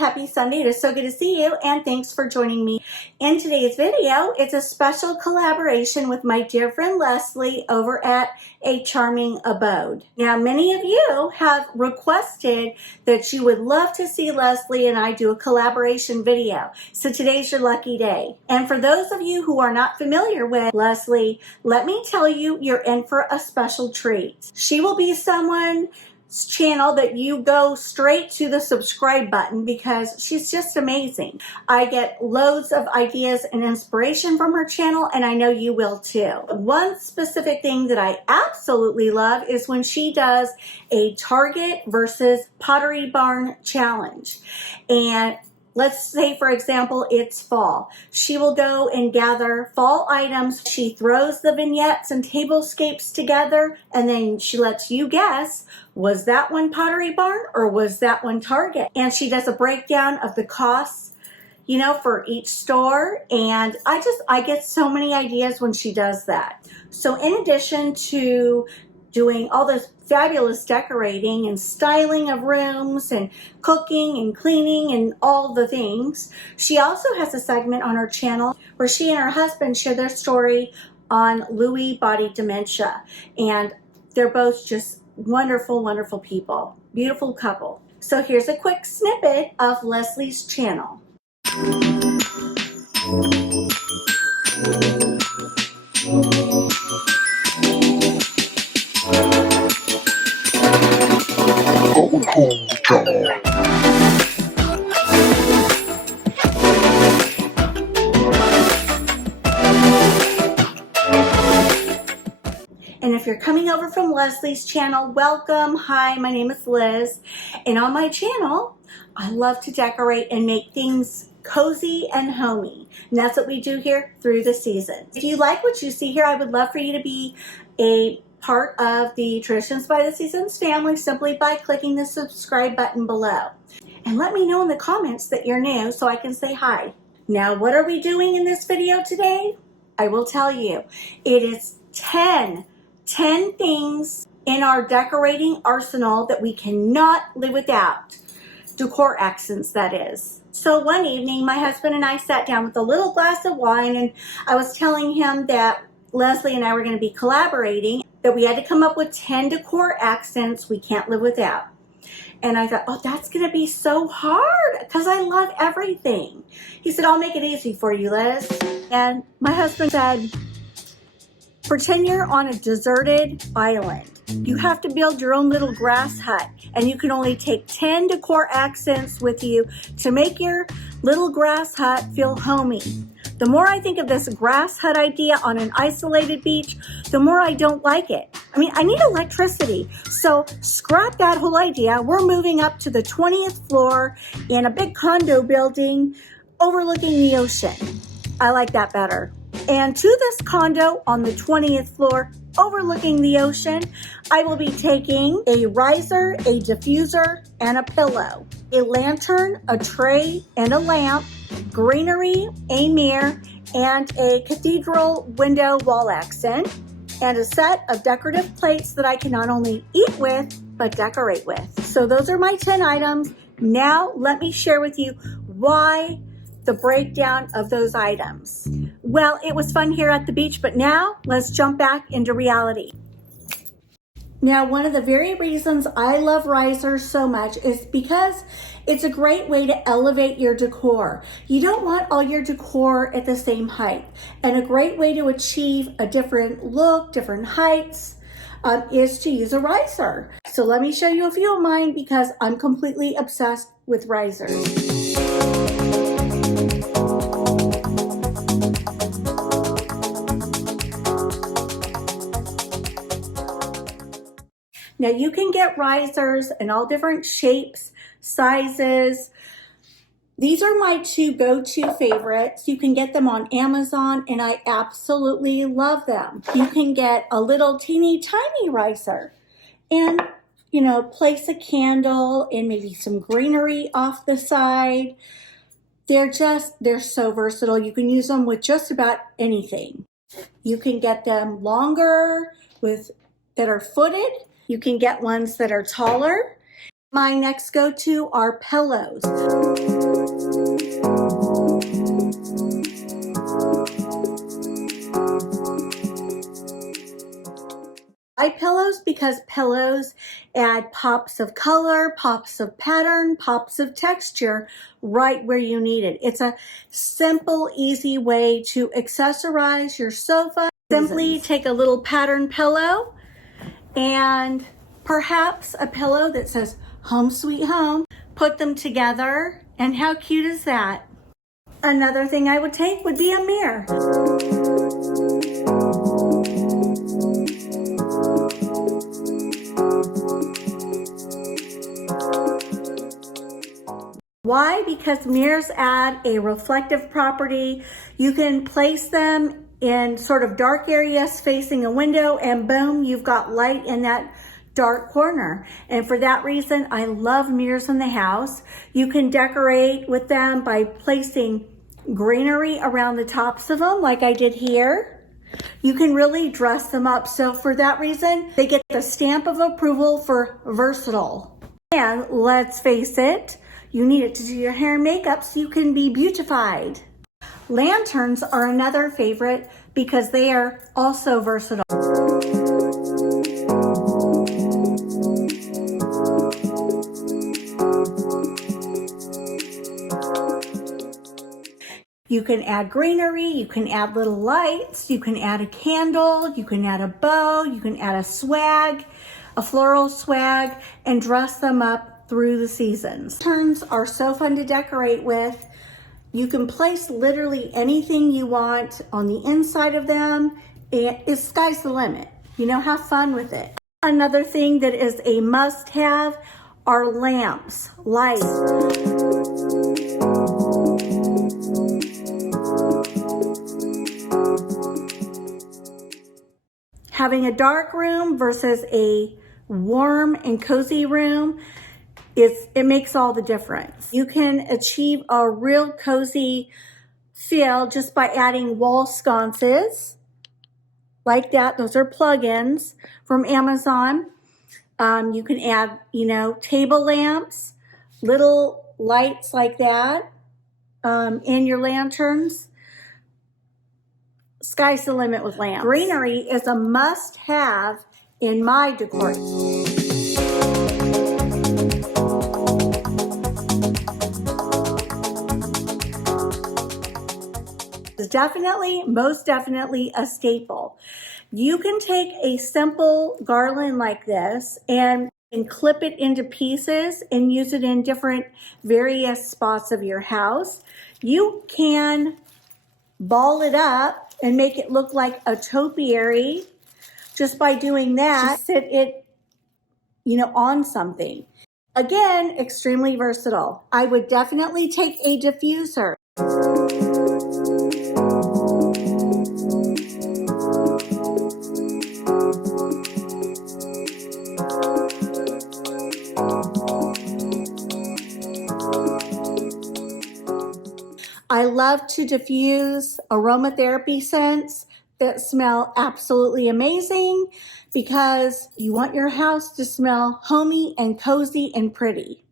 Happy Sunday. It is so good to see you, and thanks for joining me. In today's video, it's a special collaboration with my dear friend Leslie over at A Charming Abode. Now, many of you have requested that you would love to see Leslie and I do a collaboration video. So today's your lucky day. And for those of you who are not familiar with Leslie, let me tell you, you're in for a special treat. She will be someone's channel that you go straight to the subscribe button because she's just amazing. I get loads of ideas and inspiration from her channel, and I know you will too. One specific thing that I absolutely love is when she does a Target versus Pottery Barn challenge. And let's say, for example, it's fall. She will go and gather fall items. She throws the vignettes and tablescapes together, and then she lets you guess, was that one Pottery Barn or was that one Target? And she does a breakdown of the costs, you know, for each store. And I get so many ideas when she does that. So in addition to doing all this fabulous decorating and styling of rooms and cooking and cleaning and all the things, she also has a segment on her channel where she and her husband share their story on Lewy body dementia. And they're both just wonderful, wonderful people, beautiful couple. So here's a quick snippet of Leslie's channel. And if you're coming over from Leslie's channel, welcome. Hi, my name is Liz. And on my channel, I love to decorate and make things cozy and homey. And that's what we do here through the seasons. If you like what you see here, I would love for you to be a part of the Traditions by the Seasons family simply by clicking the subscribe button below. And let me know in the comments that you're new so I can say hi. Now, what are we doing in this video today? I will tell you. It is 10 things in our decorating arsenal that we cannot live without. Decor accents, that is. So one evening, my husband and I sat down with a little glass of wine, and I was telling him that Leslie and I were going to be collaborating, that we had to come up with 10 decor accents we can't live without. And I thought, oh, that's going to be so hard because I love everything. He said, I'll make it easy for you, Liz. And my husband said, pretend you're on a deserted island. You have to build your own little grass hut, and you can only take 10 decor accents with you to make your little grass hut feel homey. The more I think of this grass hut idea on an isolated beach, the more I don't like it. I mean, I need electricity. So scrap that whole idea. We're moving up to the 20th floor in a big condo building overlooking the ocean. I like that better. And to this condo on the 20th floor overlooking the ocean, I will be taking a riser, a diffuser, and a pillow, a lantern, a tray, and a lamp, greenery, a mirror, and a cathedral window wall accent, and a set of decorative plates that I can not only eat with, but decorate with. So those are my 10 items. Now let me share with you why the breakdown of those items. Well, it was fun here at the beach, but now let's jump back into reality. Now, one of the very reasons I love risers so much is because it's a great way to elevate your decor. You don't want all your decor at the same height. And a great way to achieve a different look, different heights, is to use a riser. So let me show you a few of mine because I'm completely obsessed with risers. Now you can get risers in all different shapes, sizes. These are my two go-to favorites. You can get them on Amazon, and I absolutely love them. You can get a little teeny tiny riser and, you know, place a candle and maybe some greenery off the side. They're so versatile. You can use them with just about anything. You can get them longer that are footed. You can get ones that are taller. My next go-to are pillows. I like pillows because pillows add pops of color, pops of pattern, pops of texture right where you need it. It's a simple, easy way to accessorize your sofa. Simply take a little pattern pillow and perhaps a pillow that says Home Sweet Home. Put them together, and how cute is that? Another thing I would take would be a mirror. Why? Because mirrors add a reflective property. You can place them in sort of dark areas facing a window, and boom, you've got light in that dark corner. And for that reason, I love mirrors in the house. You can decorate with them by placing greenery around the tops of them, like I did here. You can really dress them up. So for that reason, they get the stamp of approval for versatile. And let's face it, you need it to do your hair and makeup so you can be beautified. Lanterns are another favorite because they are also versatile. You can add greenery, you can add little lights, you can add a candle, you can add a bow, you can add a swag, a floral swag, and dress them up through the seasons. Lanterns are so fun to decorate with. You can place literally anything you want on the inside of them. It's sky's the limit. You know, have fun with it. Another thing that is a must-have are lamps, lights. Having a dark room versus a warm and cozy room, it makes all the difference. You can achieve a real cozy feel just by adding wall sconces like that. Those are plugins from Amazon. You can add, table lamps, little lights like that in your lanterns. Sky's the limit with lamps. Greenery is a must-have in my decor. It's most definitely a staple. You can take a simple garland like this and clip it into pieces and use it in different various spots of your house. You can ball it up and make it look like a topiary just by doing that. Just sit it, on something. Again, extremely versatile. I would definitely take a diffuser. I love to diffuse aromatherapy scents that smell absolutely amazing because you want your house to smell homey and cozy and pretty.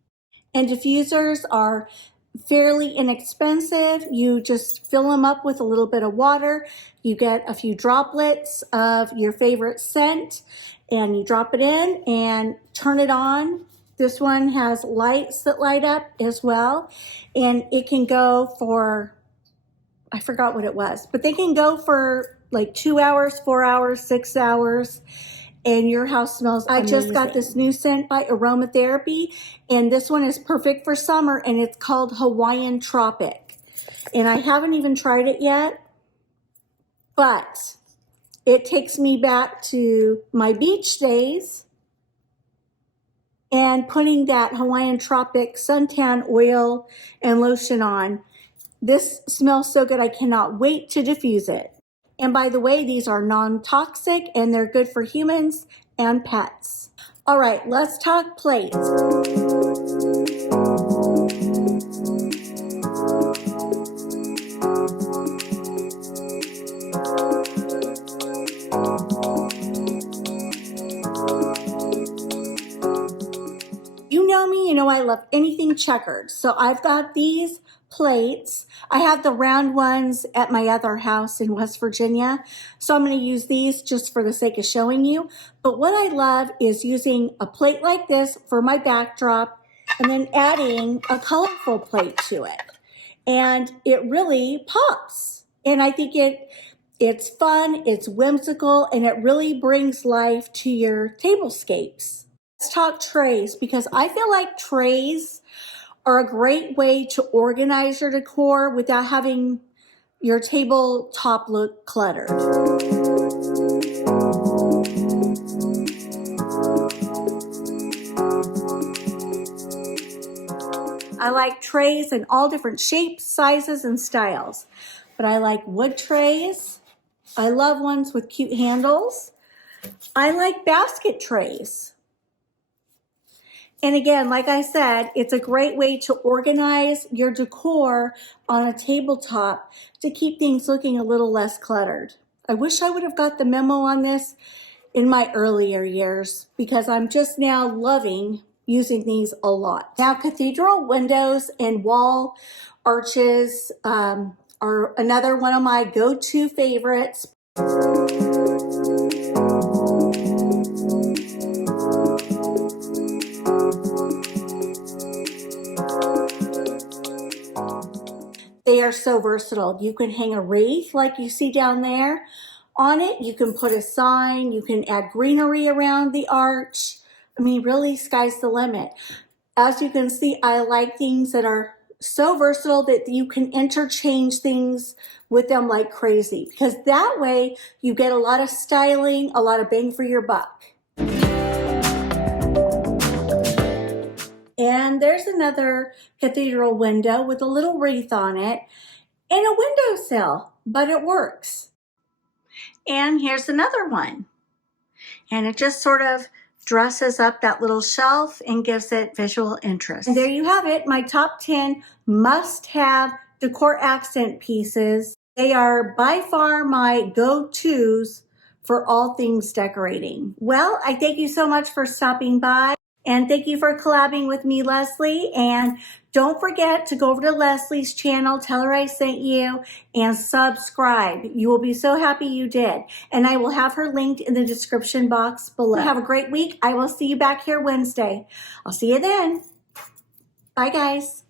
And diffusers are fairly inexpensive. You just fill them up with a little bit of water. You get a few droplets of your favorite scent and you drop it in and turn it on. This one has lights that light up as well. And it can go for, I forgot what it was, but they can go for like 2 hours, 4 hours, 6 hours. And your house smells amazing. I just got this new scent by Aromatherapy, and this one is perfect for summer, and it's called Hawaiian Tropic. And I haven't even tried it yet, but it takes me back to my beach days and putting that Hawaiian Tropic suntan oil and lotion on. This smells so good, I cannot wait to diffuse it. And by the way, these are non-toxic and they're good for humans and pets. All right, let's talk plates. You know me know I love anything checkered. So I've got these plates. I have the round ones at my other house in West Virginia. So I'm going to use these just for the sake of showing you. But what I love is using a plate like this for my backdrop and then adding a colorful plate to it. And it really pops. And I think it's fun, it's whimsical, and it really brings life to your tablescapes. Let's talk trays, because I feel like trays are a great way to organize your decor without having your tabletop look cluttered. I like trays in all different shapes, sizes, and styles. But I like wood trays. I love ones with cute handles. I like basket trays. And again, like I said, it's a great way to organize your decor on a tabletop to keep things looking a little less cluttered. I wish I would have got the memo on this in my earlier years, because I'm just now loving using these a lot. Now, cathedral windows and wall arches are another one of my go-to favorites. They are so versatile. You can hang a wreath like you see down there on it. You can put a sign. You can add greenery around the arch. I mean, really, sky's the limit. As you can see, I like things that are so versatile that you can interchange things with them like crazy, because that way you get a lot of styling, a lot of bang for your buck. And there's another cathedral window with a little wreath on it and a windowsill, but it works. And here's another one. And it just sort of dresses up that little shelf and gives it visual interest. And there you have it, my top 10 must-have decor accent pieces. They are by far my go-tos for all things decorating. Well, I thank you so much for stopping by. And thank you for collabing with me, Leslie. And don't forget to go over to Leslie's channel, tell her I sent you, and subscribe. You will be so happy you did. And I will have her linked in the description box below. Have a great week. I will see you back here Wednesday. I'll see you then. Bye, guys.